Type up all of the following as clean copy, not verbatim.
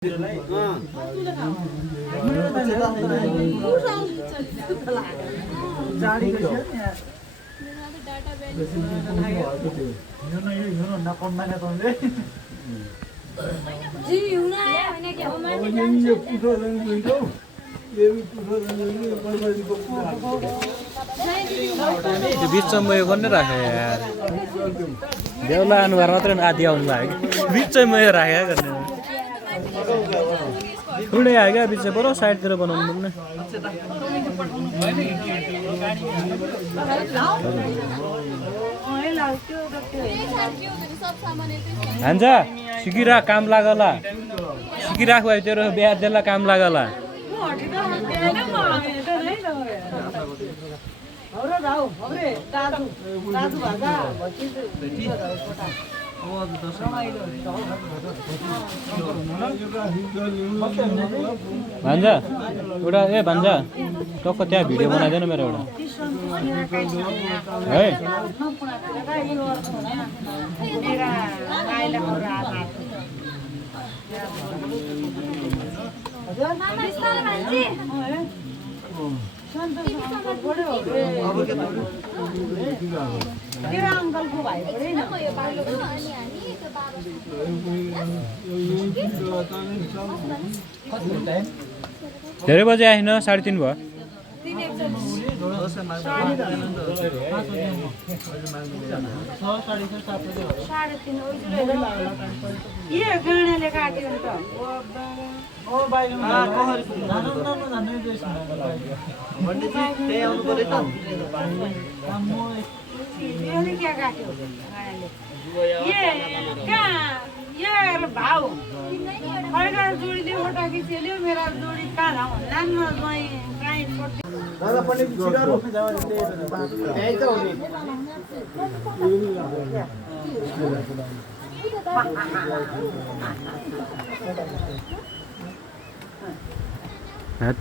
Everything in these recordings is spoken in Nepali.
बिचमा यो गर्ने राखे यार देउला अनुहार मात्रै आदि आउनु लाग्यो बिचमा यो राखे गर्ने ठुलै आयो क्या बिच बरु साइडतिर बनाउनु पर्ने हान्छ सिकिरा काम लागला सिकिराख भाइ तेरो बिहा देला काम लागला भान्जा एउटा ए भान्जा टक्क त्यहाँ भिडियो बनाइदिएन मेरो एउटा है धेरै बजे आएन 3:30 भयो यार भाउ खैरा जोडीले फोटो खिचेल्यो मेरा जोडी कहाँ लाउँ लान्न गए काई फोटो दादा पनि छिरा रोक्न जाऊ त्यही त हो नि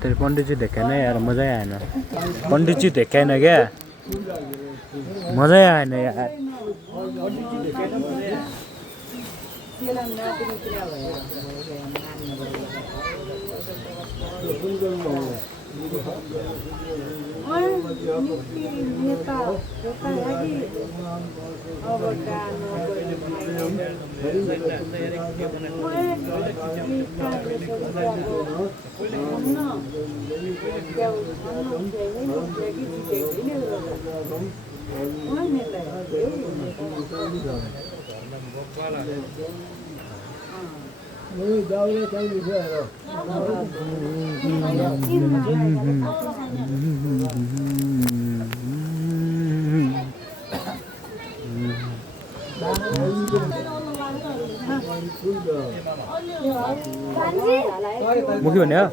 तेरे पंडित जी देखे ना यार मजा आया ना पंडित जी देखे ना क्या मजा आया ना यार मुखी भन्यो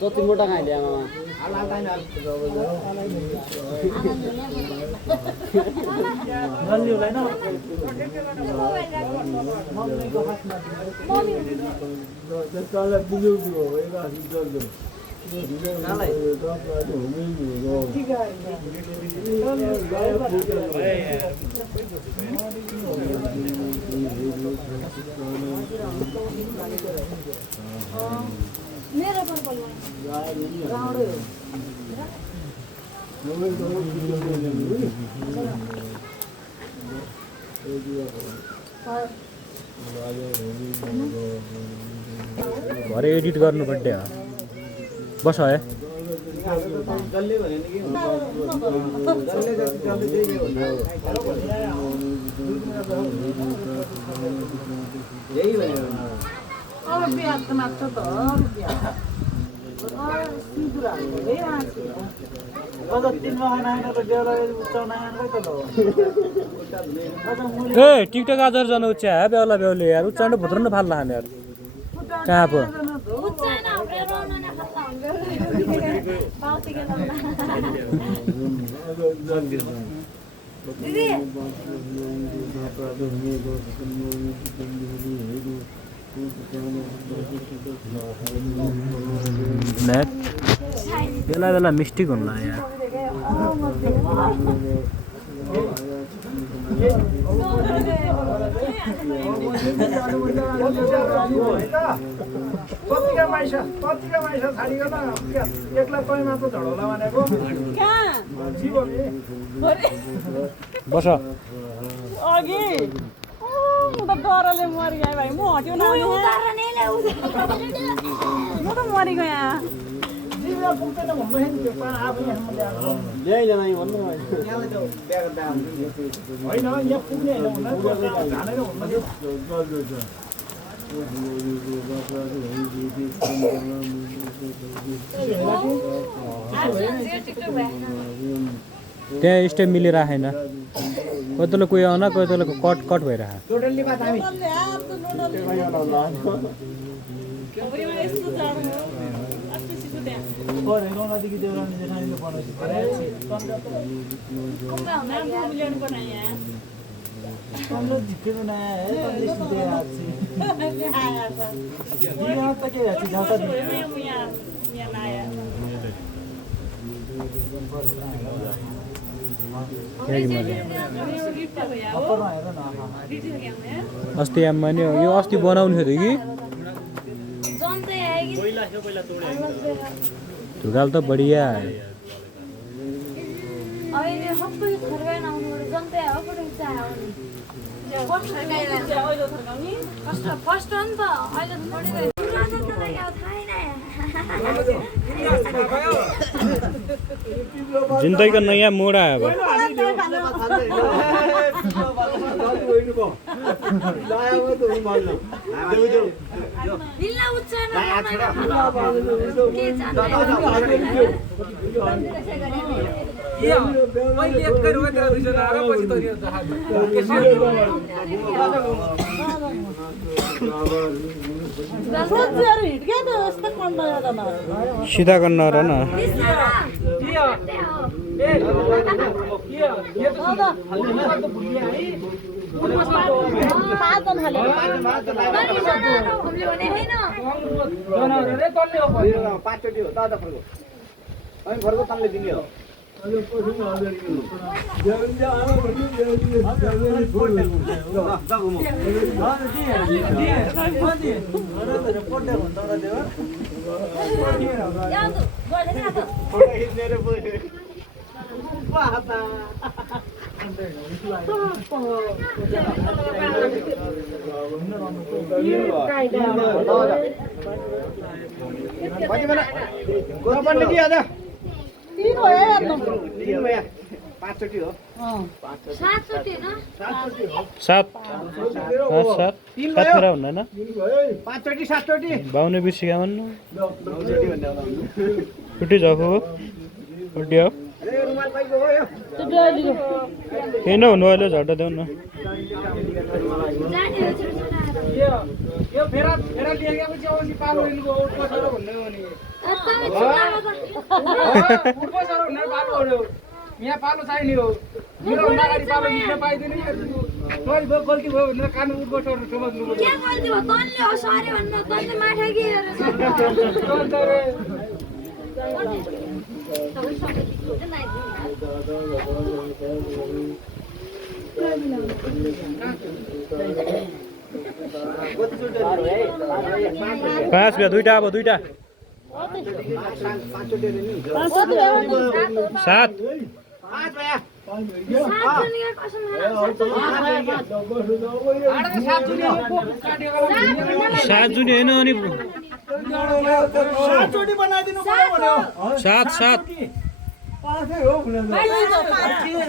Koti moda ngai dia mama. गल्ली होला न मेरा पर बोलवा राउडो भरे एडिट गर्नु पर्ने हो बस है ए टिकटक आजर जानु उच्चा बेला बेले यार उच्चाण्ड भुत्रन फाल्ला हान यार कहाँ पो नेट बेला बेला मिस्टेक हुन्ला यार कतिका माइस छाडिकन एकलाई तै मात्र झडौला भनेको बस अघि म त डरले मरिगएँ भाइ म हट्यो न म त मरिगएँ जीवमा पुग्दैन भन्नु त्यो पा आफै यहाँमा ल्याएर होइन यहाँ पुग्ने होइन जानेर त्यहाँ स्टेप मिलिराखेन कोही तल कोही आउन कोही तल कट कट भइरह टोटल्ली बात हामी नदीकी देउरानी जेठानीले बनाउँछ झिक्किनु अस्ति आमा नि यो अस्ति बनाउनु थियो कि ढुकाल त बढिया जिन्दगी का नयाँ मोड आयो अब सीधा करना रहा ना सात बाउने बिर्सिका भन्नु उठी जाको उठी हो किन हुनु अहिले झट्टा देऊ न यो फेरा फेरा लिएपछि औसी पालो लिनुको पछाडो भन्ने हो नि पछाडो भन्ने पालो हो यहाँ पालो चाहिने हो मेरो अगाडि पालो लिन पाइदैन सरी भयो गल्ती भयो भनेर कान उठ्बो समाज्नु पर्यो के गल्ती भयो तन्ले हो सरी भन्न तन्ले माठा के पाँच बे दुईटा अब दुईटा सात सात जुनी होइन अनि सात सात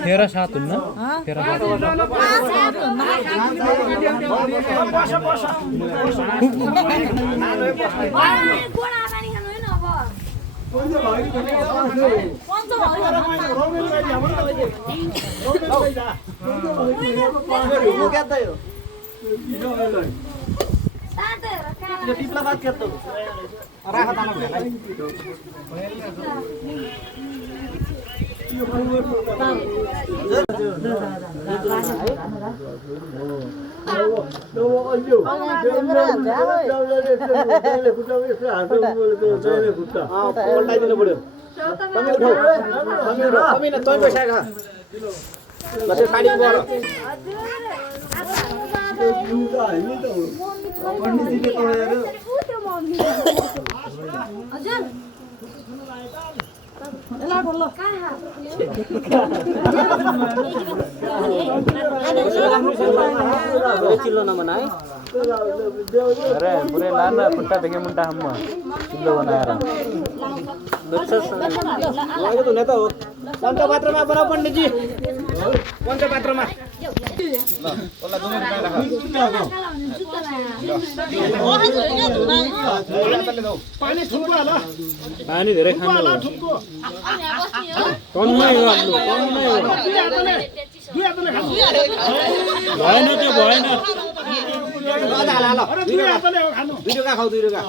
तेह्र सात हुन्न तेह्र सात गोडा पानी खानु होइन अब चिल्लो नमनाए अरे पुरै लाना खुट्टादेखि मुन्टासम्म चिल्लो बनाएर नेता हो पञ्चपात्रमा बनाऊ पण्डितजी पञ्चपात्रमा पानी धेरै खानु कम्मै हो हाम्रो कम्मै हो भएन त्यो भएन दुई रुका खाऊ दुई रुका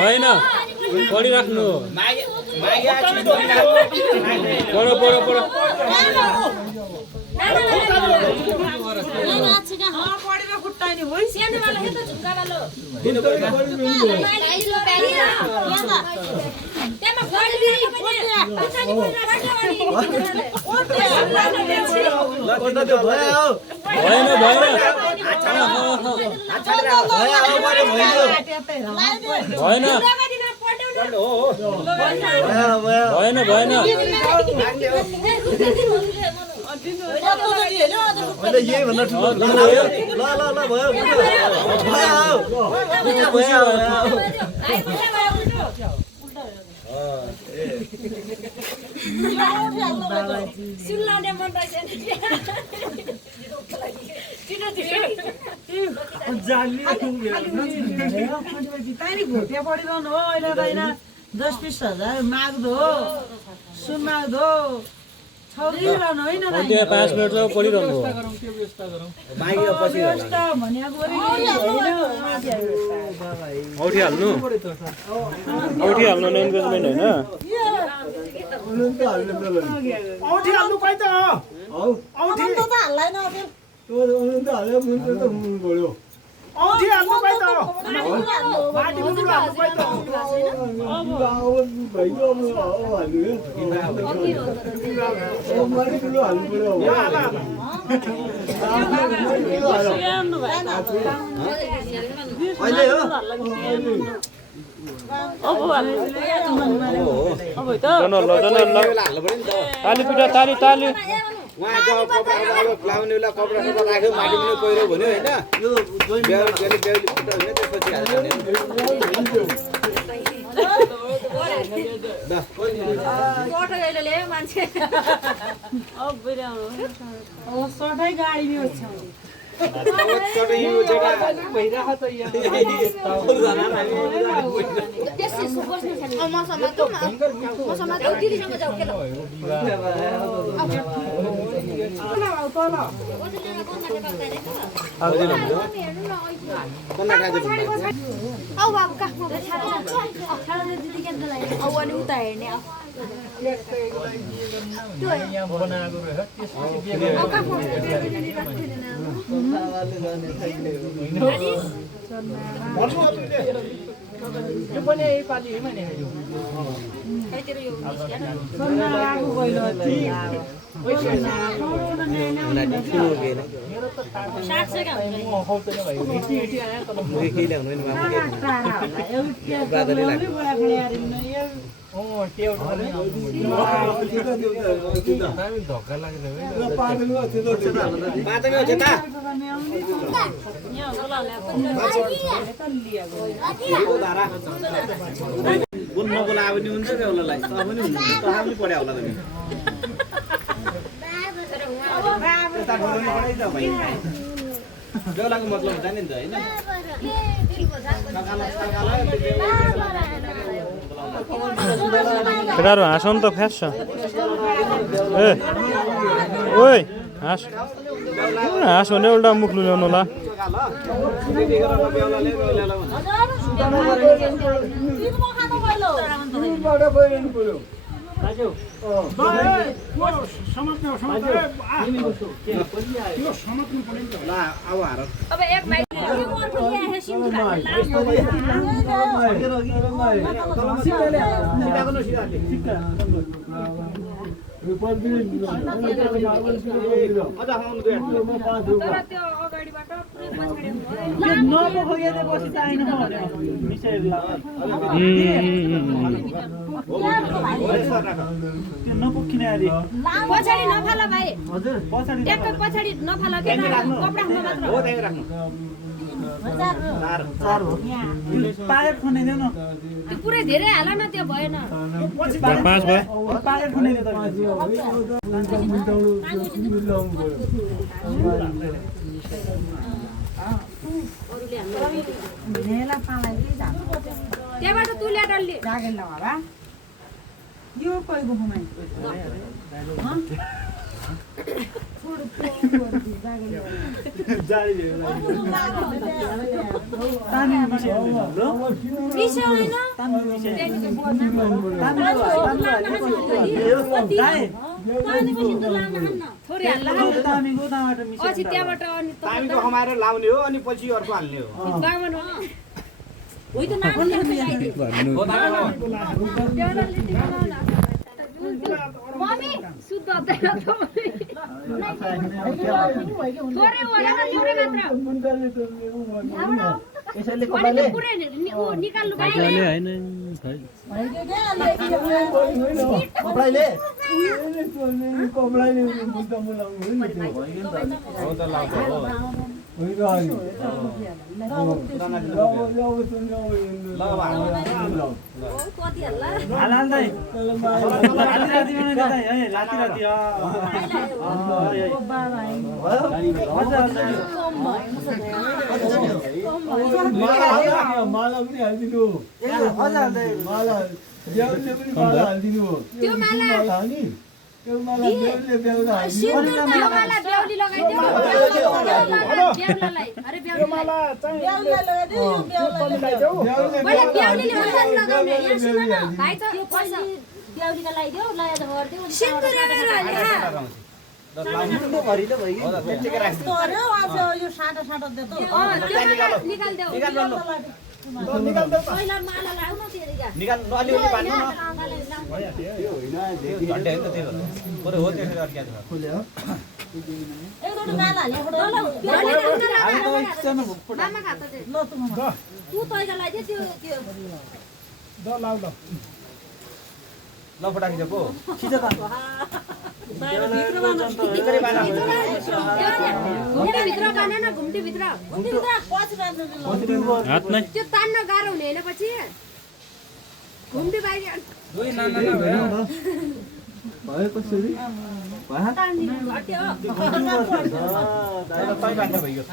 भएन पढिराख्नु पढो पढो पढो दस 20 हजार माग्दो सुन माग्दो छौदिरहनु होइन 5 मिनट त पढिरहनु हो व्यवस्था भनेको औठी हाल्नु इन्भेस्टमेन्ट हैन औठी हाल्नु पाइ त औठी त हाल्दैन औठी हाल्नु पाइ त माटी मुटु हाल्नु पाइ त ताली पिटा ताली ताली सधैँ गाडी नै ओछ्याउने औ बाबु काखमा छाडा दिदी के दलाई औ अनि उता हेर्ने औ बनाएको रहेछ त्यसपछि बिहे औ काखमा यो पनि यही पालि हेमा नि यो बोल्नको लागि पनि हुन्छ के उसलाई त पनि हुन्छ त हामी पढ्या होला त नि यता गराउनु पढाइ त भाइ बेहुलाको मतलब हुन्छ नि त हैन केटाहरु हाँसौ नि त फ्यास छ ए ओइ हाँस हाँस भने उल्टा मुख ल्याउनु होला अब एक भाइ पछाडि नफाला भाइ ट्याक्क पछाडि नफाला के कपडा मात्र हो त्यही राख्नु त्यो पुरै धेरै हाल न त्यो भएन 5 भयो त्यहाँबाट तुल्या डल्ले यो कोही गुफुमै मिसो हैन थोरै हाल्ला अझै त्यहाँबाट अनि तामीको खमाएर लाउने हो अनि पछि अर्को हाल्ने हो बामन होइ त नाम मम्मी शुद्ध हुँदैन थोरै होला न थोरै मात्र यसैले कपालले पुरै निकाल्नु गाईले हैन कपडाले कति हल्ला माला पनि हालिदिनु त्यो माला त्यो माला बेहुला सिन्दुर त यो माला बेहुली लगाइदियो बेहुलालाई अरे बेहुली बेहुलीले ओझान लगाउने यहाँ सुन न भाइ त पैसा बेहुलीको लगाइदियो लया गरिदियो सिन्दुर मेरो पहिला माला लाउ न तेरिका निकाल अलिअलि बाँड्नु न झन्डै हो नि त त्यही भएर बरु हो त्यसरी अर्किया खोल्यो एउटा माला हाल्यो मामा खाता चाहिँ ल तु तैगा लगाइदियो त्यो त्यो ल लाउ ल ल फटाकिन्छ पो खिच त घुम्टी भित्र बाना न घुम्टी भित्र हात नै त्यो तान्न गाह्रो हुने हैन पछि घुम्टी बाहिर दुई नाना भयो भयो कसरी तै बाँड्नु भइयो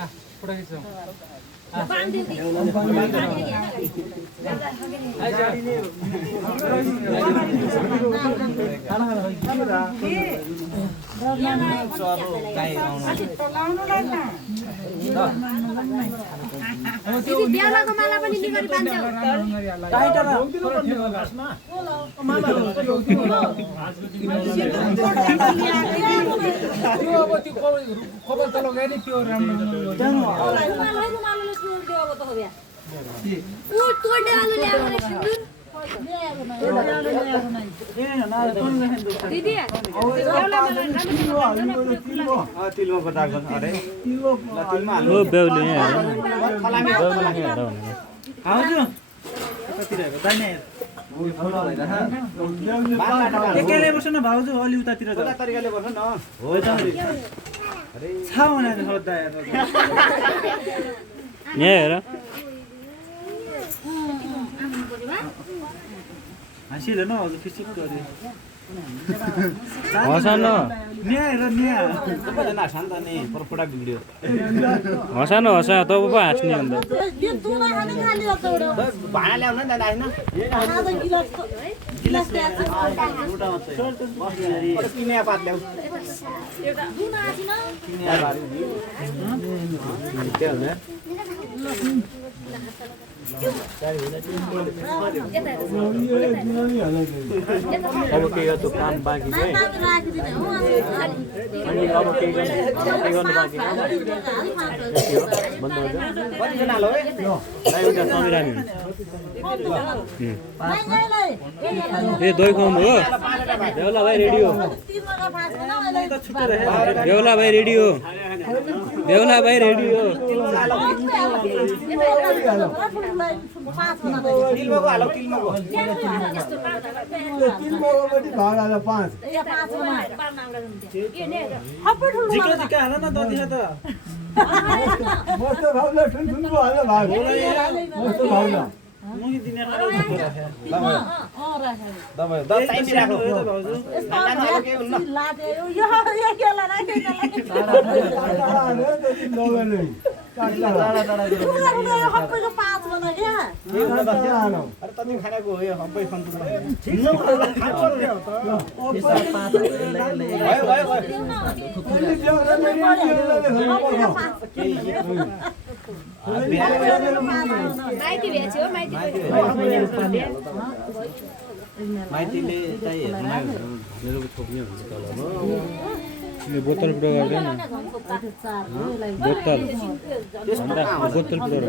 फटाकिन्छ बाँधिदियो दिदी बेहुलाको माला पनि निगरी बाँध्छौ त्यो अब त्यो खबर त लगाए नि त्यो राम्रो रुमालले चोर्दियो अब त हो बिहा ऊ तोड्ने वाला ल्याएको रहेछ दिदी बेहुला माला तिलमा बजाएको छ अरे तिलमा ओ बेहुली यहाँ एकाले बस्नु न भाउजू अलि उतातिर जा तरिकाले बस्नु न हो त अरे छाउ न सोध्दा यार यहाँ हेर हाँसिले न हजुर फिसिप गरे हँसान न्या हेर न्या सबैजना हाँस्छ नि त नि परफोडा भिडियो हँसा न हँसा तब पो हाँस्ने अन्त भाँडा ल्याउनु नि त आएन किनिया पात ल्याउ अब के गर्छु काम बाँकी छ अनि अब के गर्नु बाँकी बन्द हुन्छ कतिजना हालो है एउटा समिरामी ए दही खुवाउनु हो बेहुला भाइ रेडी हो बेहुला भाइ रेडी हो बेहुला भाइ रेडी हो तिलमाको हालो तिलमाको तिलमाकोपट्टि भाग हाल 5 जिका जिका हाल न दति छ त मस्त भागले ठुनठुनको हाल भाग मस्त भागला मुखी दिने दबाई द टाइम राखौ भाउजू के हुन्न अरे तमी खानाको हो यो हब्बै सन्तुक माइती भेट्यो माइती माइतीले चाहिँ मेरो छोप्ने हुन्छ तल यो बोतल पुरा गर्दैन बोतल बोतल पुरा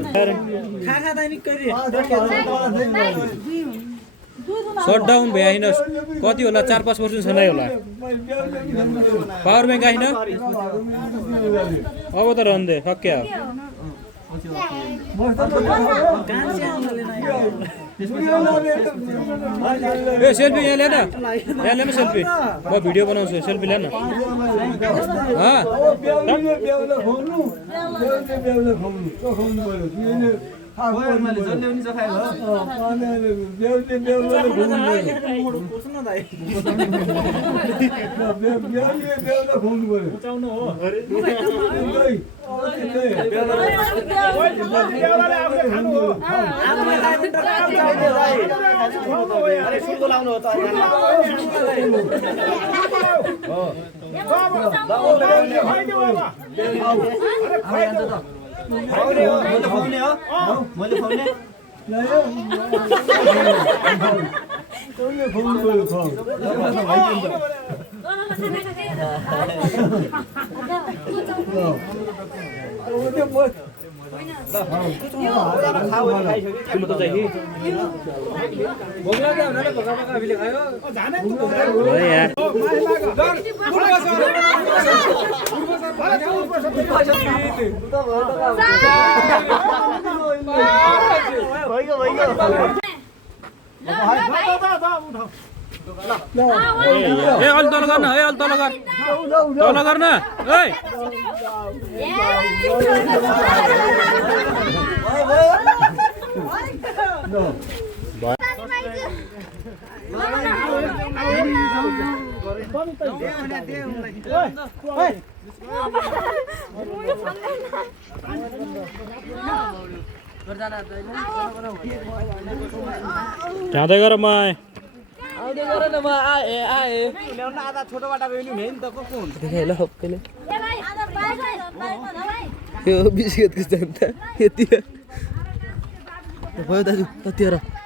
खा दाइ नि करि सट डाउन भयो हैन कति होला 4-5 वर्ष छैन होला पावर बैंक हैन अब त रहँदै सक्या ए सेल्फी यहाँ ल्यान सेल्फी म भिडियो बनाउँछु सेल्फी ल्यान मैले जल्ले पनि चखायो उचाउनु हो अरे सुनको लाउनु हो त मैले खुवाउने ए अल तल गर्न ए अल तल गर्न तल गर्न ए जाँदै गर म आउँदै गर न म आए ल्याउन आधा छोटो बाटाको नि मेन त को हुन्छ देखाइ ल सबैले ए भाइ आधा बाहिर भाइ यो बिस्किटको जान्छ यति भयो दाजु कति हो र